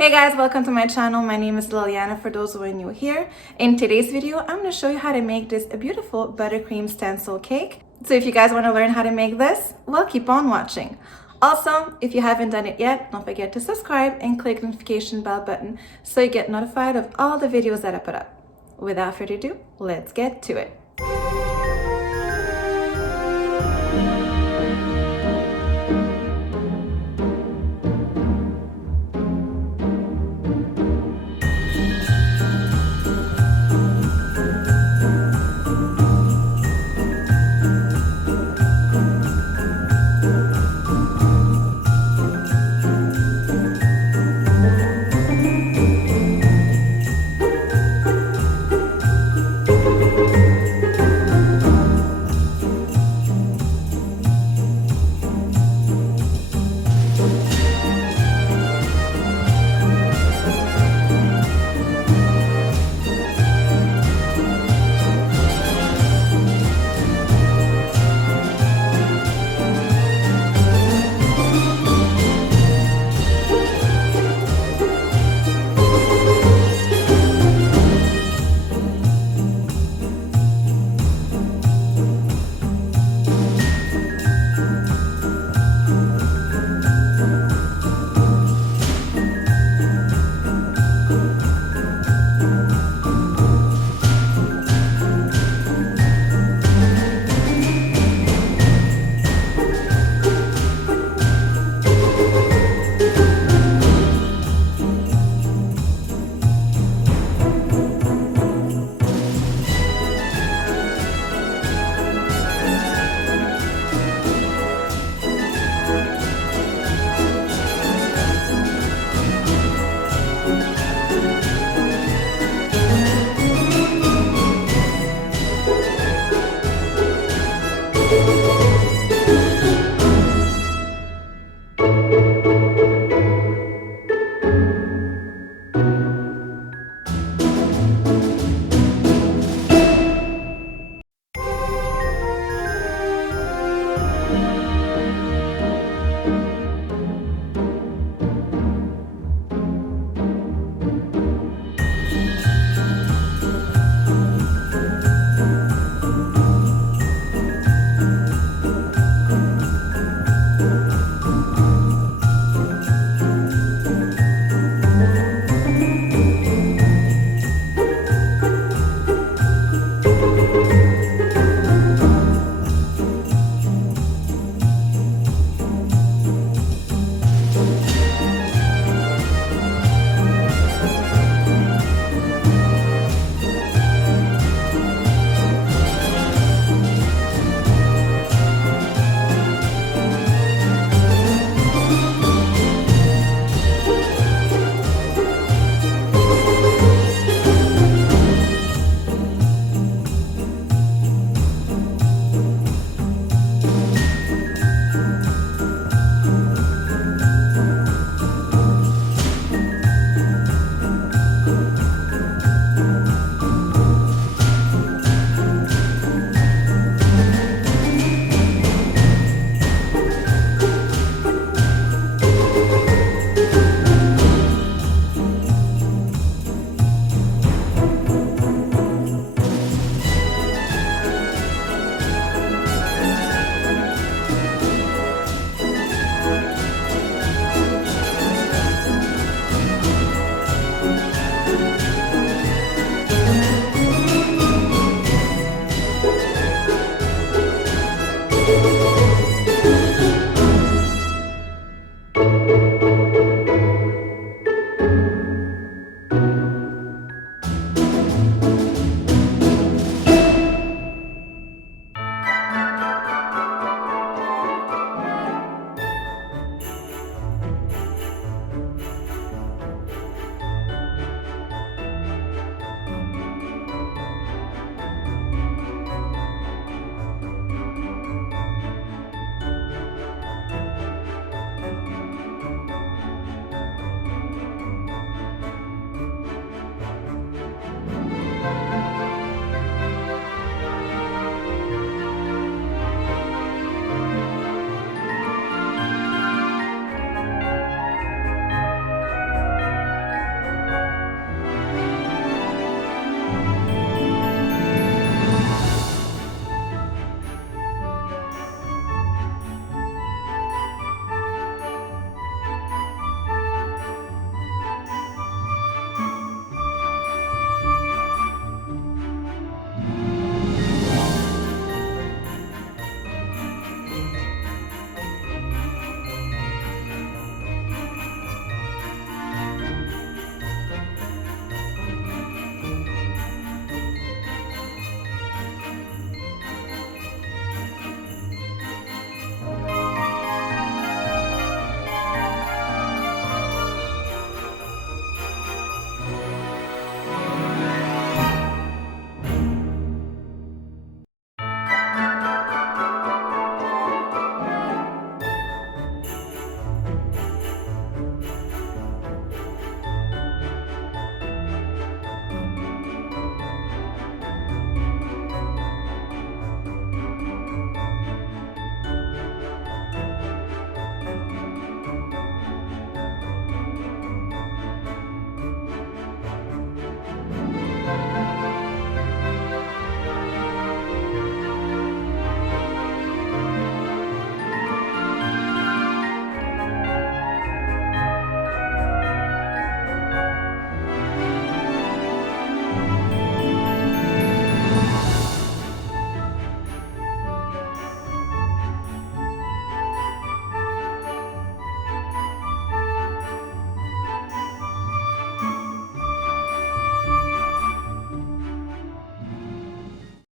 Hey guys, welcome to my channel. My name is Liliana for those who are new here. In today's video, I'm going to show you how to make this beautiful buttercream stencil cake. So if you guys want to learn how to make this, well, keep on watching. Also, if you haven't done it yet, don't forget to subscribe and click the notification bell button so you get notified of all the videos that I put up. Without further ado, let's get to it.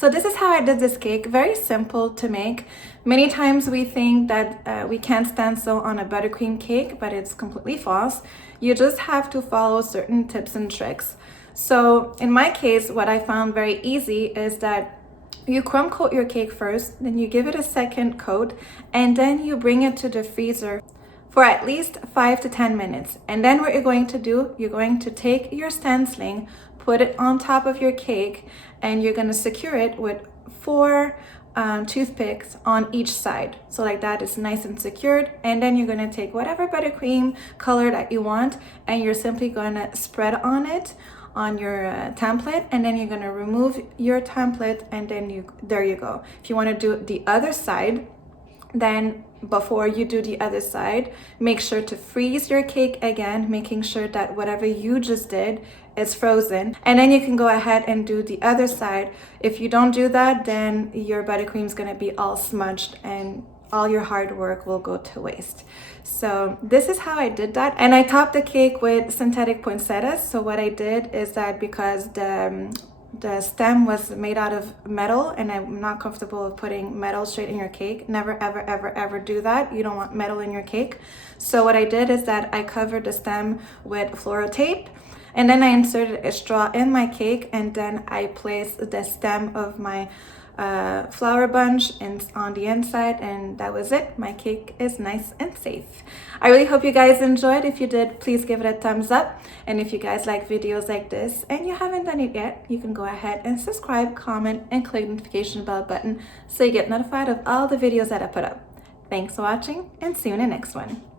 So this is how I did this cake. Very simple to make. Many times we think that we can't stencil on a buttercream cake, but it's completely false. You just have to follow certain tips and tricks. So in my case, what I found very easy is that you crumb coat your cake first, then you give it a second coat, and then you bring it to the freezer for at least 5 to 10 minutes. And then what you're going to do, you're going to take your stenciling, put it on top of your cake, and you're going to secure it with 4 toothpicks on each side. So like that, it's nice and secured. And then you're going to take whatever buttercream color that you want, and you're simply going to spread on it on your template, and then you're going to remove your template, and then there you go. If you want to do the other side, then before you do the other side, make sure to freeze your cake again, making sure that whatever you just did is frozen, and then you can go ahead and do the other side. If you don't do that, then your buttercream is going to be all smudged and all your hard work will go to waste. So this is how I did that, and I topped the cake with synthetic poinsettias. So what I did is that because the stem was made out of metal, and I'm not comfortable with putting metal straight in your cake. Never, ever, ever, ever do that. You don't want metal in your cake. So what I did is that I covered the stem with floral tape, and then I inserted a straw in my cake, and then I placed the stem of my flower bunch on the inside, and that was it. My cake is nice and safe. I really hope you guys enjoyed. If you did, please give it a thumbs up, and if you guys like videos like this and you haven't done it yet, you can go ahead and subscribe, comment, and click the notification bell button so you get notified of all the videos that I put up. Thanks for watching, and see you in the next one.